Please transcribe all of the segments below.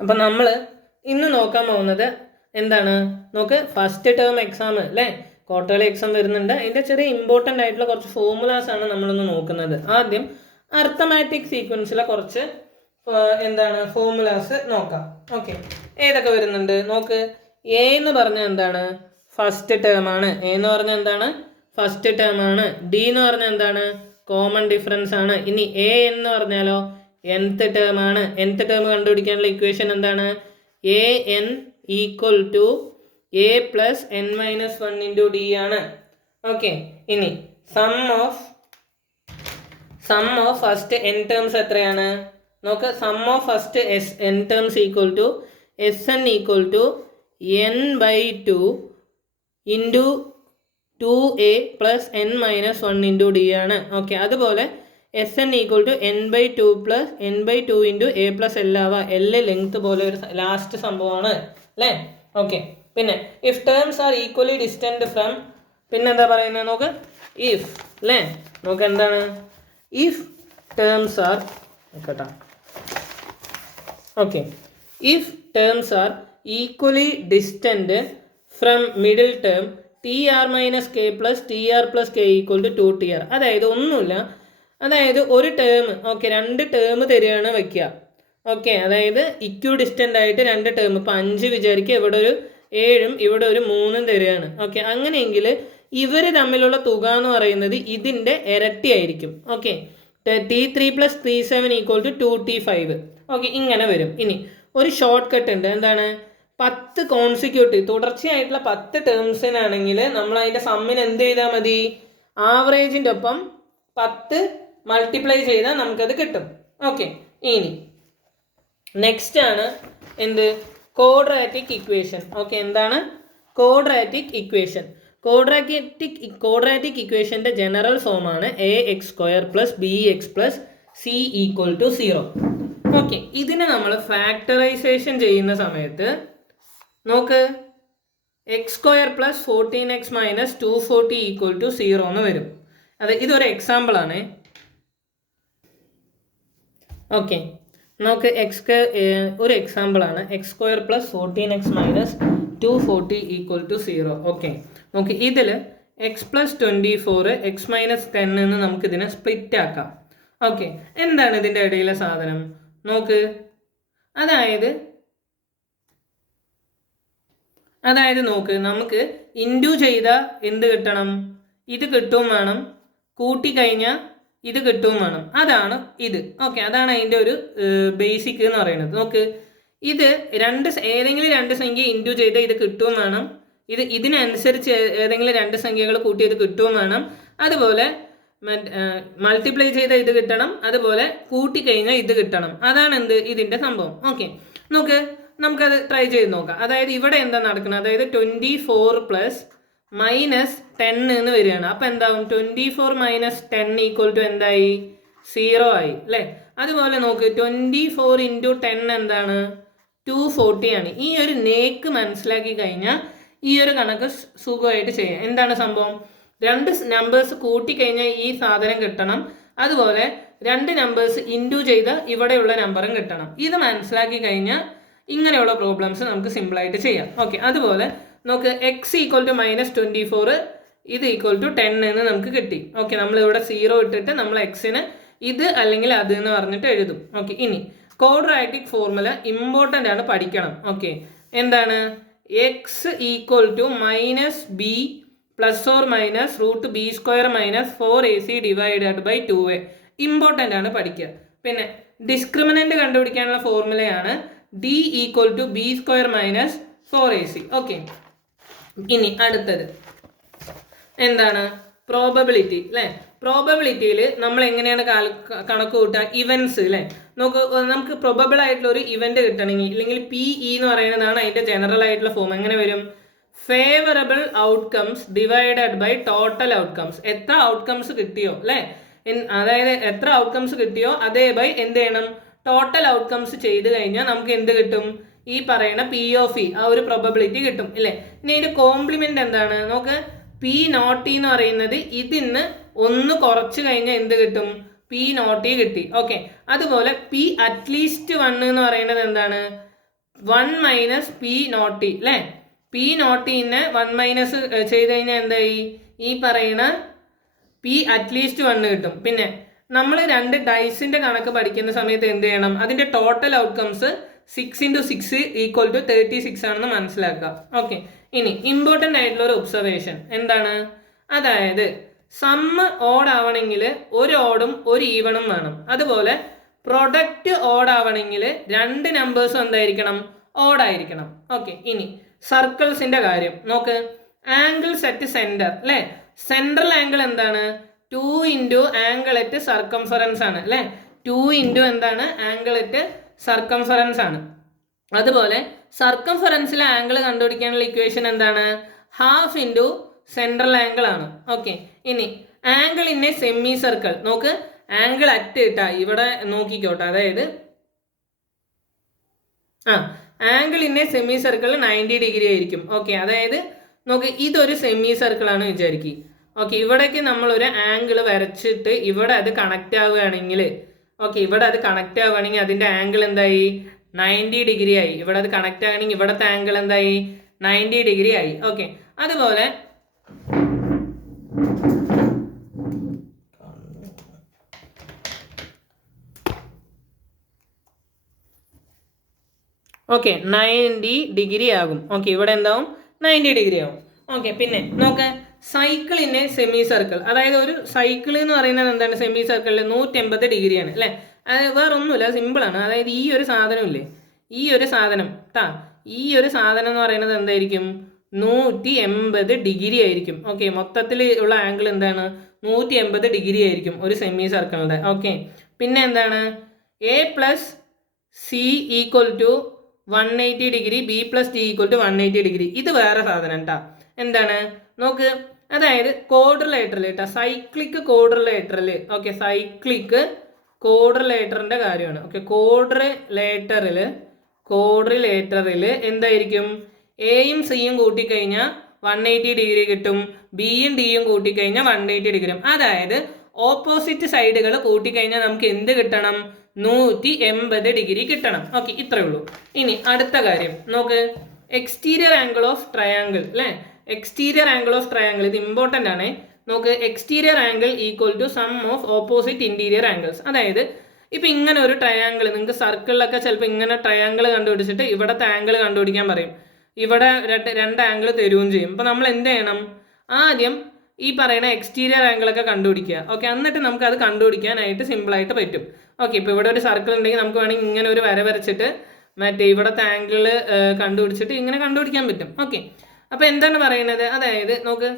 അപ്പം നമ്മൾ ഇന്ന് നോക്കാൻ പോകുന്നത് എന്താണ്? നോക്ക്, ഫസ്റ്റ് ടേം എക്സാം അല്ലേ, ക്വാർട്ടർലി എക്സാം വരുന്നുണ്ട്. അതിൻ്റെ ചെറിയ ഇമ്പോർട്ടൻ്റ് ആയിട്ടുള്ള കുറച്ച് ഫോർമുലാസ് ആണ് നമ്മളൊന്ന് നോക്കുന്നത്. ആദ്യം അർത്ഥമാറ്റിക് സീക്വൻസിലെ കുറച്ച് എന്താണ് ഫോർമുലാസ് നോക്കാം. ഓക്കെ, ഏതൊക്കെ വരുന്നുണ്ട് നോക്ക്. എ എന്ന് പറഞ്ഞാൽ എന്താണ്? ഫസ്റ്റ് ടേം ആണ്. എ എന്ന് പറഞ്ഞാൽ എന്താണ്? ഫസ്റ്റ് ടേം ആണ്. ഡി എന്ന് പറഞ്ഞാൽ എന്താണ്? കോമൺ ഡിഫറൻസ് ആണ്. ഇനി എ എന്ന് പറഞ്ഞാലോ nth ടേം ആണ്. nth ടേം കണ്ടുപിടിക്കാനുള്ള ഇക്വേഷൻ എന്താണ്? A n equal to a plus n minus 1 into d ആണ്. ഓക്കെ, ഇനി sum of first n terms എത്രയാണ് നോക്ക്. Sum of first n terms equal to s n equal to n by 2 into 2a plus n minus 1 into d ആണ്. Okay, അതുപോലെ s n equal to n by 2 plus n by 2 into A plus l ആവുക. L length പോലെ ഒരു last സംഭവമാണ് അല്ലേ. Okay, പിന്നെ if terms are equally distant from, പിന്നെന്താ പറയുന്നത് നോക്ക്, ഇഫ് അല്ലേ. നോക്ക് എന്താണ്? ഇഫ് ടേംസ് ആർ കേട്ടോ. Okay, if terms are equally distant from middle term t r minus k plus t r plus k equal to 2tr. അതായത് ഒന്നുമില്ല, അതായത് ഒരു ടേം, ഓക്കെ, രണ്ട് ടേം തരികയാണ് വയ്ക്കുക. ഓക്കെ, അതായത് ഇക്വ ഡിസ്റ്റൻ്റ് ആയിട്ട് രണ്ട് ടേം, ഇപ്പോൾ 5 വിചാരിക്കുക, ഇവിടെ ഒരു 7 ഇവിടെ ഒരു 3 തരികയാണ്. ഓക്കെ, അങ്ങനെയെങ്കിൽ ഇവർ തമ്മിലുള്ള തുക എന്ന് പറയുന്നത് ഇതിൻ്റെ ഇരട്ടി ആയിരിക്കും. Okay, T3 plus T7 equal to 2T5. Okay, ഇങ്ങനെ വരും. ഇനി ഒരു ഷോർട്ട് കട്ട് ഉണ്ട്. എന്താണ്? 10 കോൺസിക്യൂട്ടീവ് തുടർച്ചയായിട്ടുള്ള 10 ടേംസിനാണെങ്കിൽ നമ്മൾ അതിൻ്റെ സമ്മിന് എന്ത് ചെയ്താൽ മതി? ആവറേജിൻ്റെ ഒപ്പം 10 മൾട്ടിപ്ലൈ ചെയ്താൽ നമുക്കത് കിട്ടും. ഓക്കെ, ഇനി നെക്സ്റ്റ് ആണ് എന്ത്? Quadratic equation. ഓക്കെ, എന്താണ്? Quadratic equation. ക്വാഡ്രാറ്റിക് ഇക്വേഷൻ്റെ ജനറൽ ഫോമാണ് ax² plus bx plus c equal to 0. Okay, ഇതിനെ നമ്മൾ ഫാക്ടറൈസേഷൻ ചെയ്യുന്ന സമയത്ത് നോക്ക്, x² plus 14x minus 240 equal to 0 എന്ന് വരും. അതെ, ഇതൊരു എക്സാമ്പിൾ ആണ്. ഓക്കെ, നമുക്ക് ഒരു എക്സാമ്പിൾ ആണ്. x² plus 14x minus 240 equal to 0. Okay, നോക്ക്, ഇതിൽ x പ്ലസ് 24 x മൈനസ് 10 എന്ന് നമുക്കിതിനെ സ്പ്ലിറ്റ് ആക്കാം. ഓക്കെ, എന്താണ് ഇതിൻ്റെ ഇടയിലെ സാധനം നോക്ക്. അതായത് നോക്ക്, നമുക്ക് ഇൻറ്റു ചെയ്താൽ എന്ത് കിട്ടണം? ഇത് കിട്ടും വേണം, കൂട്ടിക്കഴിഞ്ഞാൽ ഇത് കിട്ടും വേണം. അതാണ് ഇത്. ഓക്കെ, അതാണ് അതിൻ്റെ ഒരു ബേസിക് എന്ന് പറയുന്നത്. നോക്ക്, ഇത് ഏതെങ്കിലും രണ്ട് സംഖ്യ ഇൻറ്റു ചെയ്താൽ ഇത് കിട്ടും വേണം, ഇതിനനുസരിച്ച് ഏതെങ്കിലും രണ്ട് സംഖ്യകൾ കൂട്ടി ഇത് കിട്ടും വേണം, അതുപോലെ മൾട്ടിപ്ലൈ ചെയ്താൽ ഇത് കിട്ടണം, അതുപോലെ കൂട്ടിക്കഴിഞ്ഞാൽ ഇത് കിട്ടണം. അതാണ് എന്ത്? ഇതിൻ്റെ സംഭവം. ഓക്കെ, നോക്ക്, നമുക്കത് ട്രൈ ചെയ്ത് നോക്കാം. അതായത് ഇവിടെ എന്താ നടക്കുന്നത്? അതായത് 24 പ്ലസ് മൈനസ് 10 എന്ന് വരികയാണ്. അപ്പം എന്താവും? 24 മൈനസ് 10 ഈക്വൽ ടു എന്തായി? 0 ആയി അല്ലേ. അതുപോലെ നോക്ക്, 24 ഇൻറ്റു 10 എന്താണ്? 240 ആണ്. ഈ ഒരു നേക്ക് മനസ്സിലാക്കി കഴിഞ്ഞാൽ ഈ ഒരു കണക്ക് സുഖമായിട്ട് ചെയ്യാം. എന്താണ് സംഭവം? രണ്ട് നമ്പേഴ്സ് കൂട്ടിക്കഴിഞ്ഞാൽ ഈ സാധനം കിട്ടണം, അതുപോലെ രണ്ട് നമ്പേഴ്സ് ഇൻറ്റു ചെയ്ത ഇവിടെയുള്ള നമ്പറും കിട്ടണം. ഇത് മനസ്സിലാക്കി കഴിഞ്ഞാൽ ഇങ്ങനെയുള്ള പ്രോബ്ലംസ് നമുക്ക് സിമ്പിളായിട്ട് ചെയ്യാം. ഓക്കെ, അതുപോലെ നോക്ക്, എക്സ് ഈക്വൽ ടു മൈനസ് 24 ഇത് ഈക്വൽ ടു 10 എന്ന് നമുക്ക് കിട്ടി. ഓക്കെ, നമ്മളിവിടെ 0 ഇട്ടിട്ട് നമ്മൾ എക്സിന് ഇത് അല്ലെങ്കിൽ അത് എന്ന് പറഞ്ഞിട്ട് എഴുതും. ഓക്കെ, ഇനി ക്വാഡ്രാറ്റിക് ഫോർമുല ഇമ്പോർട്ടൻ്റ് ആണ്, പഠിക്കണം. ഓക്കെ, എന്താണ്? X equal to minus b plus or minus root b² minus 4ac divided by 2a. Important ആണ്, പഠിക്കുക. പിന്നെ ഡിസ്ക്രിമിനൻ്റ് കണ്ടുപിടിക്കാനുള്ള ഫോർമുലയാണ് d equal to b² minus 4ac. Okay, ഇനി അടുത്തത് എന്താണ്? പ്രോബബിലിറ്റി അല്ലേ. പ്രോബബിലിറ്റിയിൽ നമ്മൾ എങ്ങനെയാണ് കണക്ക് കൂട്ടുക? ഇവൻസ് അല്ലേ. നമുക്ക് പ്രൊബബിൾ ആയിട്ടുള്ള ഒരു ഇവന്റ് കിട്ടണമെങ്കിൽ, ഇല്ലെങ്കിൽ PE എന്ന് പറയുന്നതാണ് അതിൻ്റെ ജനറൽ ആയിട്ടുള്ള ഫോം. എങ്ങനെ വരും? Favourable outcomes divided by total outcomes. എത്ര ഔട്ട്കംസ് കിട്ടിയോ അല്ലേ, അതായത് എത്ര ഔട്ട്കംസ് കിട്ടിയോ അതേ ബൈ എന്ത് ചെയ്യണം? ടോട്ടൽ ഔട്ട്കംസ് ചെയ്ത് കഴിഞ്ഞാൽ നമുക്ക് എന്ത് കിട്ടും? ഈ പറയുന്ന P(E) ആ ഒരു പ്രോബബിലിറ്റി കിട്ടും ഇല്ലേ. ഇനി ഇതിൻ്റെ കോംപ്ലിമെന്റ് എന്താണ്? നമുക്ക് P(not) എന്ന് പറയുന്നത് ഇതിന്ന് ഒന്ന് കുറച്ച് കഴിഞ്ഞാൽ എന്ത് കിട്ടും? P(not) കിട്ടി. ഓക്കെ, അതുപോലെ P at least 1 എന്ന് പറയുന്നത് എന്താണ്? 1 മൈനസ് പി നോട്ട് ടി അല്ലേ. പി നോട്ട് ടീനെ 1 മൈനസ് ചെയ്ത് കഴിഞ്ഞാൽ എന്തായി, ഈ പറയുന്ന പി അറ്റ്ലീസ്റ്റ് 1 കിട്ടും. പിന്നെ നമ്മൾ 2 ഡൈസിൻ്റെ കണക്ക് പഠിക്കുന്ന സമയത്ത് എന്ത് ചെയ്യണം, അതിൻ്റെ ടോട്ടൽ ഔട്ട്കംസ് 6 × 6 = 36 ആണെന്ന് മനസ്സിലാക്കുക. ഓക്കെ, ഇനി ഇമ്പോർട്ടൻ്റ് ആയിട്ടുള്ള ഒരു ഒബ്സർവേഷൻ എന്താണ്, അതായത് സമ്മ് ഓഡ് ആവണമെങ്കിൽ ഒരു ഓഡും ഒരു ഈവണും വേണം. അതുപോലെ പ്രൊഡക്റ്റ് ഓഡ് ആവണമെങ്കിൽ 2 നമ്പേഴ്സും എന്തായിരിക്കണം, ഓഡായിരിക്കണം. ഓക്കെ, ഇനി സർക്കിൾസിൻ്റെ കാര്യം നോക്ക്. ആംഗിൾസ് അറ്റ് സെൻറ്റർ അല്ലേ, സെൻട്രൽ ആംഗിൾ എന്താണ്, 2 × ആംഗിൾ അറ്റ് സർക്കംഫറൻസ് ആണ് അല്ലേ. 2 × എന്താണ്, ആംഗിൾ അറ്റ് സർക്കംഫറൻസ് ആണ്. അതുപോലെ സർക്കംഫറൻസിലെ ആംഗിൾ കണ്ടുപിടിക്കാനുള്ള ഇക്വേഷൻ എന്താണ്, 1/2 × സെൻട്രൽ ആംഗിൾ ആണ്. ഓക്കെ, ഇനി angle in A semi circle നോക്ക്. ആംഗിൾ അറ്റ് ഇട്ടാ ഇവിടെ നോക്കിക്കോട്ടെ, അതായത് angle in A semi circle 90 degree ആയിരിക്കും. ഓക്കെ, അതായത് നോക്ക് ഇതൊരു സെമി സർക്കിൾ ആണ് വിചാരിക്കുക. ഓക്കെ, ഇവിടേക്ക് നമ്മളൊരു ആംഗിൾ വരച്ചിട്ട് ഇവിടെ അത് കണക്റ്റ് ആവുകയാണെങ്കിൽ, ഓക്കെ ഇവിടെ അത് കണക്റ്റ് ആവുകയാണെങ്കിൽ അതിൻ്റെ ആംഗിൾ എന്തായി, 90 ഡിഗ്രി ആയി. ഇവിടെ അത് കണക്റ്റ് ആവുകയാണെങ്കിൽ ഇവിടുത്തെ ആംഗിൾ എന്തായി, 90 ഡിഗ്രി ആയി. ഓക്കെ, അതുപോലെ ഓക്കെ 90 ഡിഗ്രി ആകും. ഓക്കെ, ഇവിടെ എന്താവും, 90 ഡിഗ്രി ആവും. ഓക്കെ, പിന്നെ നോക്ക് സൈക്കിളിൻ്റെ സെമി സർക്കിൾ, അതായത് ഒരു സൈക്കിൾ എന്ന് പറയുന്നത് എന്താണ്, സെമി സർക്കിളിൽ 180 ഡിഗ്രിയാണ് അല്ലേ. അത് വേറൊന്നുമില്ല, സിമ്പിളാണ്. അതായത് ഈ ഒരു സാധനം ഇല്ലേ, ഈ ഒരു സാധനം ഈ ഒരു സാധനം എന്ന് പറയുന്നത് എന്തായിരിക്കും, 180 ഡിഗ്രി ആയിരിക്കും. ഓക്കെ, മൊത്തത്തിൽ ഉള്ള ആംഗിൾ എന്താണ്, 180 ഡിഗ്രി ആയിരിക്കും ഒരു സെമി സർക്കിളിൻ്റെ. ഓക്കെ, പിന്നെ എന്താണ്, A + C = 180 degree, B + D = 180 degree. ഇത് വേറെ സാധനം കേട്ടോ. എന്താണ് നോക്ക്, അതായത് ക്വാഡ്രിലേറ്ററൽ കേട്ടോ, സൈക്ലിക് ക്വാഡ്രിലേറ്ററൽ. ഓക്കെ, സൈക്ലിക് ക്വാഡ്രിലേറ്ററിൻ്റെ കാര്യമാണ്. ഓക്കെ, ക്വാഡ്രിലേറ്ററിൽ എന്തായിരിക്കും, എയും സിയും കൂട്ടിക്കഴിഞ്ഞാൽ 180 ഡിഗ്രി കിട്ടും, ബിയും ഡിയും കൂട്ടിക്കഴിഞ്ഞാൽ 180 ഡിഗ്രി. അതായത് ഓപ്പോസിറ്റ് സൈഡുകൾ കൂട്ടിക്കഴിഞ്ഞാൽ നമുക്ക് എന്ത് കിട്ടണം, 180 ഡിഗ്രി കിട്ടണം. ഓക്കെ, ഇത്രയേ ഉള്ളൂ. ഇനി അടുത്ത കാര്യം നോക്ക്, എക്സ്റ്റീരിയർ ആംഗിൾ ഓഫ് ട്രയാങ്കിൾ അല്ലേ. എക്സ്റ്റീരിയർ ആംഗിൾ ഓഫ് ട്രയാങ്കിൾ ഇത് ഇമ്പോർട്ടൻ്റ് ആണ്. നോക്ക്, exterior angle = sum of opposite interior angles. അതായത് ഇപ്പം ഇങ്ങനെ ഒരു ട്രയാങ്കിൾ, നിങ്ങൾക്ക് സർക്കിളിലൊക്കെ ചിലപ്പോൾ ഇങ്ങനെ ട്രയാങ്കിൾ കണ്ടുപിടിച്ചിട്ട് ഇവിടുത്തെ ആംഗിൾ കണ്ടുപിടിക്കാൻ പറയും. ഇവിടെ 2 ആംഗിൾ തരുകയും ചെയ്യും. അപ്പോൾ നമ്മൾ എന്ത് ചെയ്യണം, ആദ്യം ഈ പറയുന്ന എക്സ്റ്റീരിയർ ആംഗിളൊക്കെ കണ്ടുപിടിക്കുക. ഓക്കെ, എന്നിട്ട് നമുക്ക് അത് കണ്ടുപിടിക്കാനായിട്ട് സിമ്പിളായിട്ട് പറ്റും. ഓക്കെ, ഇപ്പോൾ ഇവിടെ ഒരു സർക്കിൾ ഉണ്ടെങ്കിൽ നമുക്ക് വേണമെങ്കിൽ ഇങ്ങനെ ഒരു വര വരച്ചിട്ട് മറ്റേ ഇവിടുത്തെ ആംഗിൾ കണ്ടുപിടിച്ചിട്ട് ഇങ്ങനെ കണ്ടുപിടിക്കാൻ പറ്റും. ഓക്കെ, അപ്പോൾ എന്താണ് പറയുന്നത്, അതായത് നോക്ക്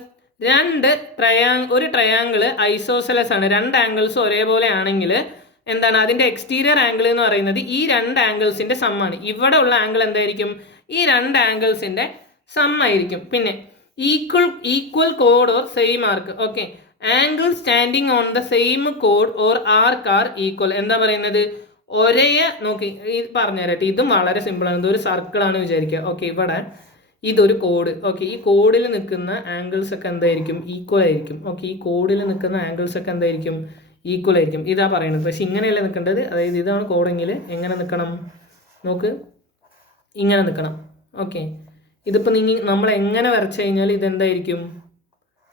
ഒരു ട്രയാങ്കിൾ ഐസോസെലസ് ആണ്. 2 ആംഗിൾസ് ഒരേപോലെ ആണെങ്കിൽ എന്താണ്, അതിൻ്റെ എക്സ്റ്റീരിയർ ആംഗിൾ എന്ന് പറയുന്നത് ഈ 2 ആംഗിൾസിൻ്റെ സമ്മാണ്. ഇവിടെ ഉള്ള ആംഗിൾ എന്തായിരിക്കും, ഈ 2 ആംഗിൾസിൻ്റെ സം ആയിരിക്കും. പിന്നെ ഈക്വൽ കോഡ് or same arc. Okay, angle standing on the same കോഡ് ഓർ ആർക്ക് ആർ ഈക്വൽ. എന്താ പറയുന്നത്, ഒരേ നോക്കി ഇത് പറഞ്ഞുതരട്ടെ, ഇതും വളരെ സിമ്പിളാണ്. ഇതൊരു സർക്കിളാണ് വിചാരിക്കുക. ഓക്കെ, ഇവിടെ ഇതൊരു കോഡ്. ഓക്കെ, ഈ കോഡിൽ നിൽക്കുന്ന ആംഗിൾസ് ഒക്കെ എന്തായിരിക്കും, ഈക്വൽ ആയിരിക്കും. ഓക്കെ, ഈ കോഡിൽ നിൽക്കുന്ന ആംഗിൾസ് ഒക്കെ എന്തായിരിക്കും, ഈക്വൽ ആയിരിക്കും. ഇതാ പറയുന്നത്. പക്ഷെ ഇങ്ങനെയല്ല നിൽക്കേണ്ടത്. അതായത് ഇതാണ് കോഡെങ്കിൽ എങ്ങനെ നിൽക്കണം നോക്ക്, ഇങ്ങനെ നിൽക്കണം. ഓക്കെ, ഇതിപ്പോൾ നമ്മൾ എങ്ങനെ വരച്ചു കഴിഞ്ഞാൽ ഇതെന്തായിരിക്കും,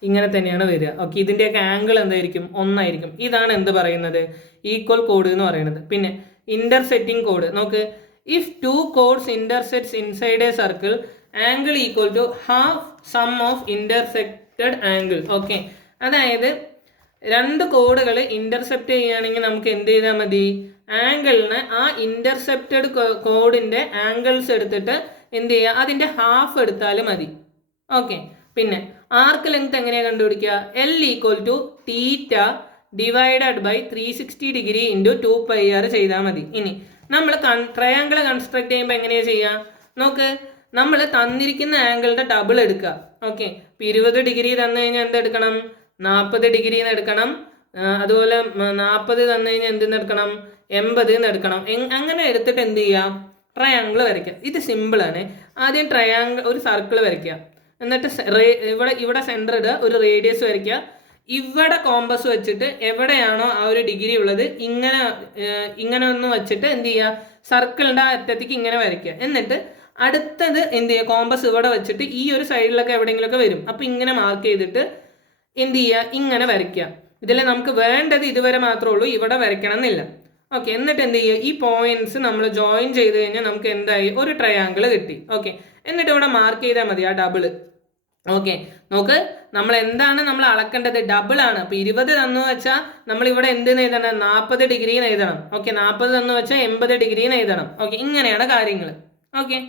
ഇങ്ങനെ തന്നെയാണ് വരിക. ഓക്കെ, ഇതിൻ്റെയൊക്കെ ആംഗിൾ എന്തായിരിക്കും, ഒന്നായിരിക്കും. ഇതാണ് എന്ത് പറയുന്നത്, ഈക്വൽ കോഡ് എന്ന് പറയുന്നത്. പിന്നെ ഇന്റർസെറ്റിംഗ് കോഡ് നോക്ക്, if 2 chords intersects inside a circle, angle = half sum of intersected angle. Okay, അതായത് 2 കോഡുകൾ ഇന്റർസെപ്റ്റ് ചെയ്യുകയാണെങ്കിൽ നമുക്ക് എന്ത് ചെയ്താൽ മതി, ആംഗിളിന് ആ ഇന്റർസെപ്റ്റഡ് കോഡിൻ്റെ ആംഗിൾസ് എടുത്തിട്ട് എന്ത് ചെയ്യുക, അതിൻ്റെ ഹാഫ് എടുത്താൽ മതി. ഓക്കെ, പിന്നെ ആർക്ക് ലെങ്ത് എങ്ങനെയാണ് കണ്ടുപിടിക്കുക, L = θ / 360 ഡിഗ്രി × 2πr ചെയ്താൽ മതി. ഇനി നമ്മൾ ട്രയാങ്കിൾ കൺസ്ട്രക്ട് ചെയ്യുമ്പോൾ എങ്ങനെയാണ് ചെയ്യുക നോക്ക്, നമ്മൾ തന്നിരിക്കുന്ന ആംഗിളിൻ്റെ ഡബിൾ എടുക്കുക. ഓക്കെ, ഇപ്പോൾ 20 ഡിഗ്രി തന്നു കഴിഞ്ഞാൽ എന്തെടുക്കണം, 40 ഡിഗ്രി എന്ന് എടുക്കണം. അതുപോലെ 40 തന്നു കഴിഞ്ഞാൽ എന്തെന്ന് എടുക്കണം, 80 എന്ന് എടുക്കണം. അങ്ങനെ എടുത്തിട്ട് എന്ത് ചെയ്യുക, ട്രയാങ്കിൾ വരയ്ക്കുക. ഇത് സിമ്പിളാണ്. ആദ്യം ഒരു സർക്കിൾ വരയ്ക്കുക, എന്നിട്ട് ഇവിടെ സെൻറ്റർ ഇടുക, ഒരു റേഡിയസ് വരയ്ക്കുക. ഇവിടെ കോമ്പസ് വെച്ചിട്ട് എവിടെയാണോ ആ ഒരു ഡിഗ്രി ഉള്ളത് ഇങ്ങനെ ഒന്ന് വെച്ചിട്ട് എന്ത് ചെയ്യുക, സർക്കിളിൻ്റെ ആ അറ്റത്തേക്ക് ഇങ്ങനെ വരയ്ക്കുക. എന്നിട്ട് അടുത്തത് എന്ത് ചെയ്യുക, കോമ്പസ് ഇവിടെ വെച്ചിട്ട് ഈ ഒരു സൈഡിലൊക്കെ എവിടെയെങ്കിലുമൊക്കെ വരും. അപ്പോൾ ഇങ്ങനെ മാർക്ക് ചെയ്തിട്ട് എന്ത് ചെയ്യുക, ഇങ്ങനെ വരയ്ക്കുക. ഇതിൽ നമുക്ക് വേണ്ടത് ഇതുവരെ മാത്രമേ ഉള്ളൂ, ഇവിടെ വരയ്ക്കണം എന്നില്ല. ഓക്കെ, എന്നിട്ട് എന്ത് ചെയ്യുക, ഈ പോയിന്റ്സ് നമ്മൾ ജോയിൻ ചെയ്ത് കഴിഞ്ഞാൽ നമുക്ക് എന്തായി, ഒരു ട്രയാങ്കിൾ കിട്ടി. ഓക്കെ, എന്നിട്ട് ഇവിടെ മാർക്ക് ചെയ്താൽ മതി ആ ഡബിള്. ഓക്കെ, നോക്ക്, നമ്മൾ എന്താണ് നമ്മൾ അളക്കേണ്ടത്, ഡബിൾ ആണ്. അപ്പോൾ 20 തന്നു വെച്ചാൽ നമ്മൾ ഇവിടെ എന്ത് എഴുതണം, 40 ഡിഗ്രി എഴുതണം. ഓക്കെ, 40 തന്നു വെച്ചാൽ 80 ഡിഗ്രി എഴുതണം. ഓക്കെ, ഇങ്ങനെയാണ് കാര്യങ്ങൾ. ഓക്കെ.